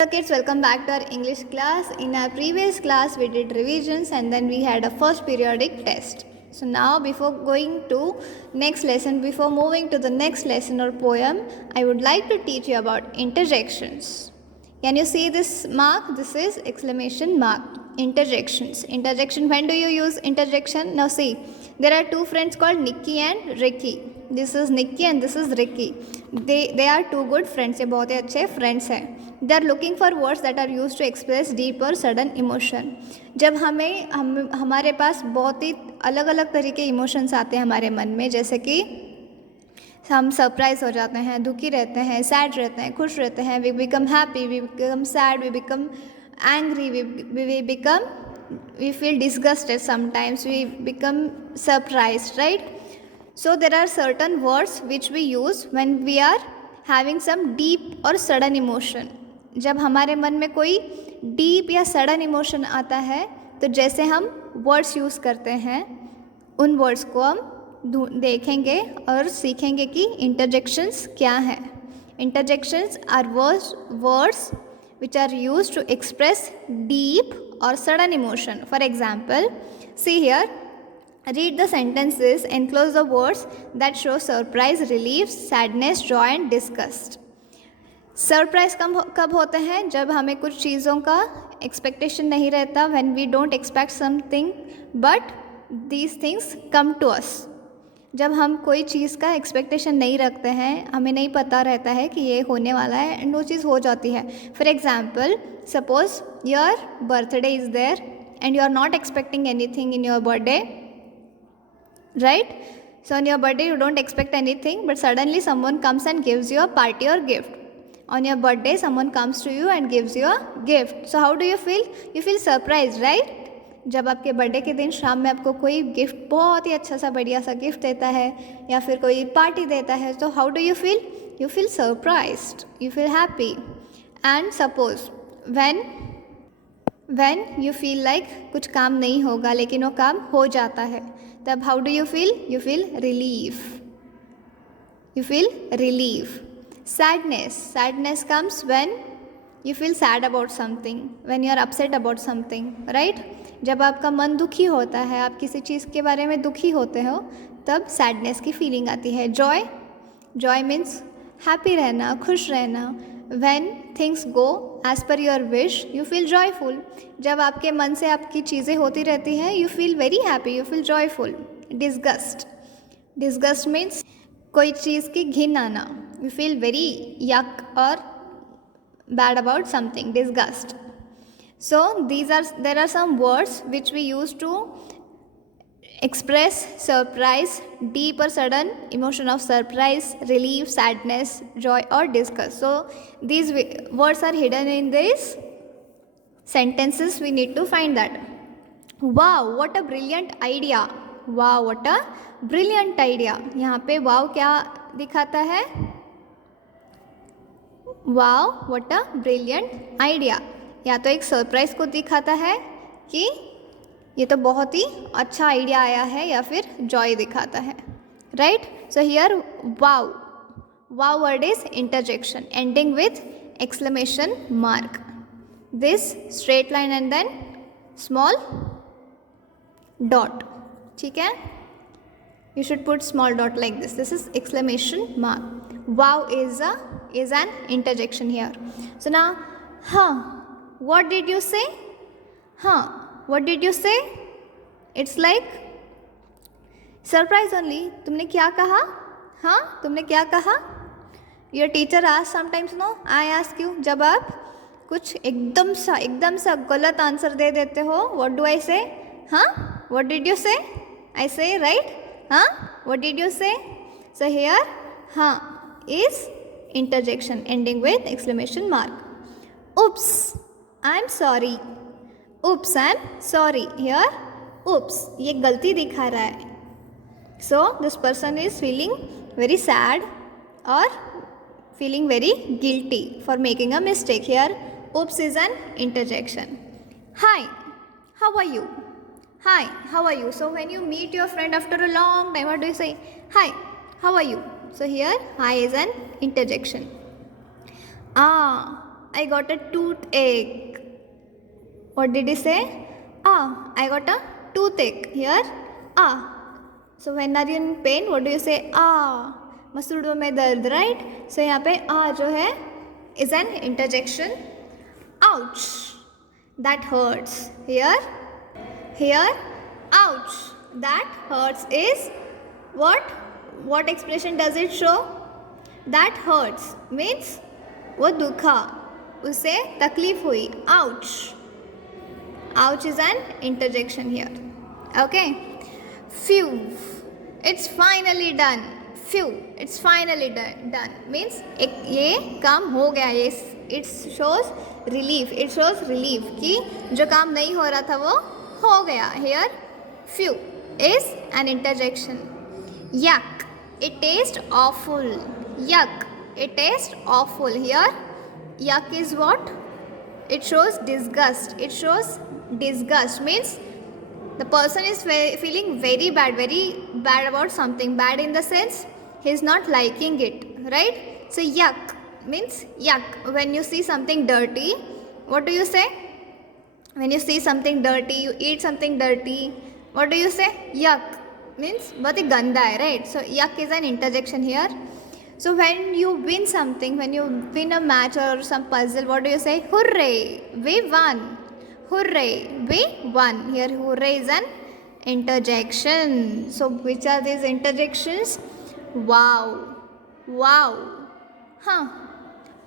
Hello kids, welcome back to our English class. In our previous class we did revisions and then we had a first periodic test. So now before moving to the next lesson or poem, I would like to teach you about interjections. Can you see this mark? This is exclamation mark. Interjections. Interjection. When do you use interjection? Now see, there are two friends called Nikki and Ricky. This is Nikki and this is Ricky. They are two good friends. ये बहुत ही अच्छे friends हैं. They are looking for words that are used to express deep or sudden emotion. जब हमारे पास बहुत ही अलग अलग तरह के इमोशंस आते हैं हमारे मन में, जैसे कि हम सरप्राइज हो जाते हैं, दुखी रहते हैं, सैड रहते हैं, खुश रहते हैं, we become happy, we become sad, we become angry, we feel disgusted sometimes, we become surprised, right? So there are certain words which we use when we are having some deep or sudden emotion. जब हमारे मन में कोई deep या sudden emotion आता है तो जैसे हम words use करते हैं, उन words को हम देखेंगे और सीखेंगे कि interjections क्या हैं. Interjections are words which are used to express deep or sudden emotion. For example, see here. Read the sentences, enclose the words that show surprise, relief, sadness, joy and disgust. Surprise कब होते हैं? जब हमें कुछ चीज़ों का expectation नहीं रहता, when we don't expect something but these things come to us. जब हम कोई चीज़ का एक्सपेक्टेशन नहीं रखते हैं, हमें नहीं पता रहता है कि ये होने वाला है एंड वो चीज़ हो जाती है. For example, suppose your birthday is there and you are not expecting anything in your birthday. Right? So on your birthday you don't expect anything, but suddenly someone comes and gives you a party or gift. On your birthday someone comes to you and gives you a gift. So how do you feel? You feel surprised, right? जब आपके birthday के दिन शाम में आपको कोई gift, बहुत ही अच्छा सा बढ़िया सा गिफ्ट देता है या फिर कोई पार्टी देता है, तो how do you feel? You feel surprised, you feel happy. And suppose when you feel like कुछ काम नहीं होगा लेकिन वो काम हो जाता है, तब how do you feel? You feel relief. You feel relief. Sadness comes when you feel sad about something, when you are upset about something, right? जब आपका मन दुखी होता है, आप किसी चीज़ के बारे में दुखी होते हो, तब sadness की फीलिंग आती है. Joy means happy रहना, खुश रहना. When things go as per your wish, you feel joyful. जब आपके मन से आपकी चीज़ें होती रहती हैं, you feel very happy, you feel joyful. Disgust means कोई चीज़ की घिन आना. You feel very yuck or bad about something. Disgust. So there are some words which we use to express surprise, deep or sudden emotion of surprise, relief, sadness, joy or disgust. So these words are hidden in these sentences. We need to find that. Wow, what a brilliant idea. Wow, what a brilliant idea. यहाँ पे wow क्या दिखाता है? Wow, what a brilliant idea. या तो एक surprise को दिखाता है कि ये तो बहुत ही अच्छा आइडिया आया है, या फिर जॉय दिखाता है, right? So here wow word is interjection ending with exclamation mark. This straight line and then small dot. ठीक है, you should put small dot like this. This is exclamation mark. Wow is an interjection here. So now, what did you say? What did you say? It's like surprise only. तुमने क्या कहा? तुमने क्या कहा? Your teacher asks sometimes, no? I ask you. जब आप कुछ एकदम सा गलत आंसर दे देते हो, what do I say? What did you say? I say, right? What did you say? So here, is interjection ending with exclamation mark. Oops, I'm sorry. Oops, I'm sorry. Here, oops, ये गलती दिखा रहा है. So this person is feeling very sad or feeling very guilty for making a mistake. Here, oops is an interjection. Hi, how are you? Hi, how are you? So when you meet your friend after a long time, what do you say? Hi, how are you? So here, hi is an interjection. I got a toothache. What did he say? I got a toothache. Here, So when are you in pain? What do you say? मसूड़ों में दर्द, right? So यहाँ पे जो है is an interjection. Ouch, that hurts. Here, ouch, that hurts is what? What expression does it show? That hurts means वो दुखा, उसे तकलीफ हुई. Ouch is an interjection here. Okay. Phew, it's finally done. Phew, it's finally done means ये काम हो गया. It shows relief. It shows relief कि जो काम नहीं हो रहा था वो हो गया. Here, phew is an interjection. Yuck, it tastes awful. Yuck, it tastes awful. Here, yuck is what? It shows disgust. It shows disgust means the person is feeling very bad about something. Bad in the sense he is not liking it, right? So yuck means yuck. When you see something dirty, what do you say? When you see something dirty, you eat something dirty, what do you say? Yuck means बहुत ही गंदा है, right? So yuck is an interjection here. So when you win something, when you win a match or some puzzle, what do you say? Hooray, we won. Hooray, we won. Here hooray is an interjection. So which are these interjections? Wow,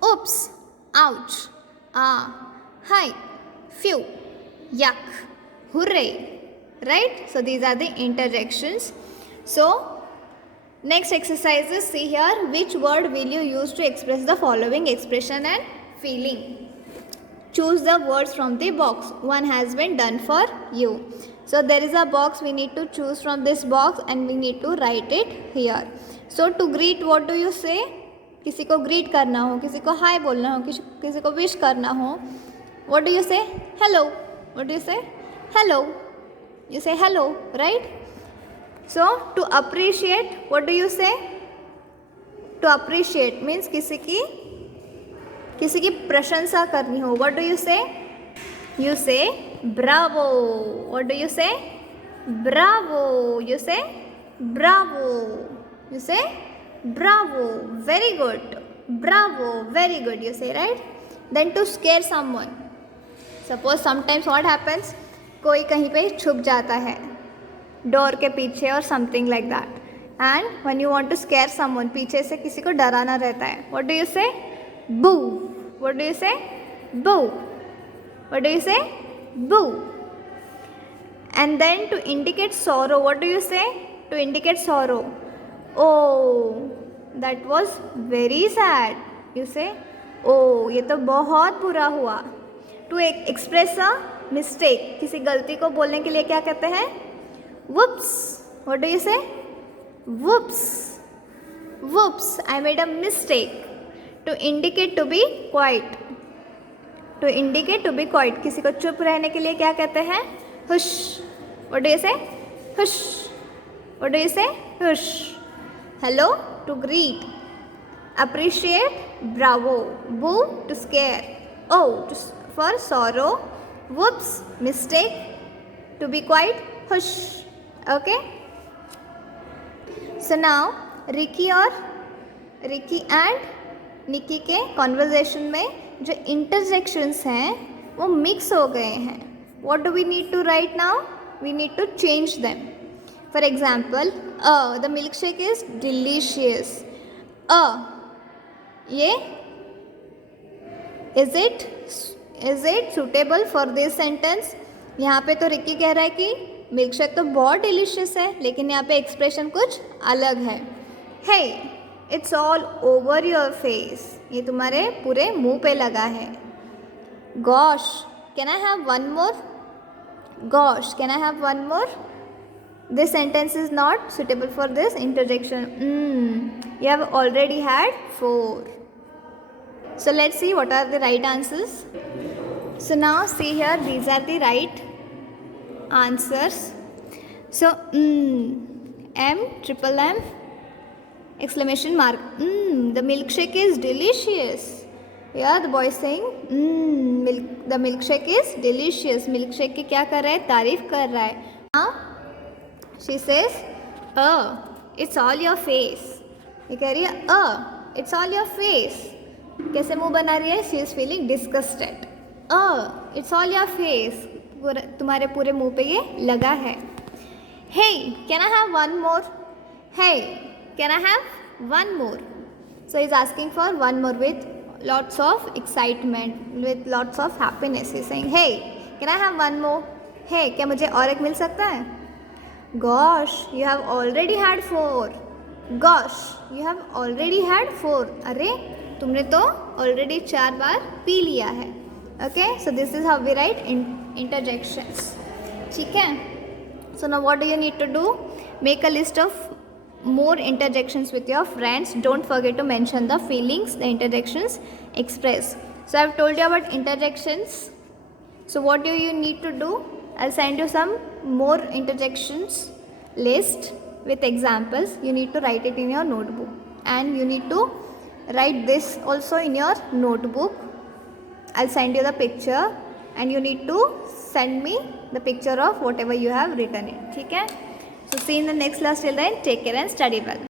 oops, ouch, hi, phew, yuck, hooray, right? So these are the interjections. So next exercises, see here, which word will you use to express the following expression and feeling? Choose the words from the box. One has been done for you. So there is a box, we need to choose from this box and we need to write it here. So to greet, what do you say? किसी को greet करना हो, किसी को hi बोलना हो, किसी को wish करना हो, what do you say? Hello. What do you say? Hello. You say hello, right? So to appreciate, what do you say? To appreciate means किसी की प्रशंसा करनी हो, what do you say? You say bravo. What do you say? Bravo. You say bravo. You say bravo. Very good. Bravo. Very good. You say, right? Then to scare someone. Suppose sometimes what happens? कोई कहीं पे छुप जाता है door के पीछे और something like that, and when you want to scare someone, पीछे से किसी को डराना रहता है, व्हाट डू यू से? बू. What do you say? बू. What do you say? Boo. And then to indicate sorrow, what do you say? To indicate sorrow, oh that was very sad, you say oh ये तो बहुत बुरा हुआ. To express a mistake, किसी गलती को बोलने के लिए क्या कहते हैं? whoops. What do you say? whoops. Whoops, I made a mistake. To indicate to be quiet. To indicate to be quiet, किसी को चुप रहने के लिए क्या कहते हैं? hush. What do you say? hush. What do you say? hush. Hello, to greet. Appreciate, bravo. Boo, to scare. Oh, for sorrow. Whoops, mistake. To be quiet, hush. Okay. So now Ricky and निकी के conversation में जो interjections हैं वो mix हो गए हैं. What do we need to write now? We need to change them. For example, the milkshake is delicious. Yeah is it suitable for this sentence? यहाँ पे तो रिकी कह रहा है कि मिल्क शेक तो बहुत डिलीशियस है, लेकिन यहाँ पे एक्सप्रेशन कुछ अलग है. Hey, it's all over your face, ये तुम्हारे पूरे मुंह पे लगा है. Gosh, can I have one more? Gosh, can I have one more? This sentence is not suitable for this interjection. You have already had 4. So let's see what are the right answers. So now see here, these are the right answers. So M, triple M, exclamation mark. The milkshake is delicious. Yeah, the boy is saying, the milkshake is delicious. Milkshake की क्या कर रहा है? तारीफ कर रहा है. Now she says, it's all your face. ये कह रही है, it's all your face. कैसे मुंह बना रही है? She is feeling disgusted. It's all your face. तुम्हारे पूरे मुंह पे ये लगा है. Hey, can I have one more? Hey, can I have one more? So he's asking for one more with lots of excitement, with lots of happiness. He's saying, hey, can I have one more? Hey, क्या मुझे और एक मिल सकता है? Gosh, you have already had 4. Gosh, you have already had 4. अरे तुमने तो already 4 बार P लिया है. Okay, so this is how we write interjections. ठीक है? So now what do you need to do? Make a list of more interjections with your friends. Don't forget to mention the feelings the interjections express. So I have told you about interjections. So what do you need to do? I'll send you some more interjections list with examples. You need to write it in your notebook, and you need to write this also in your notebook. I'll send you the picture, and you need to send me the picture of whatever you have written it. ठीक है? So see you in the next class. Till then, take care and study well.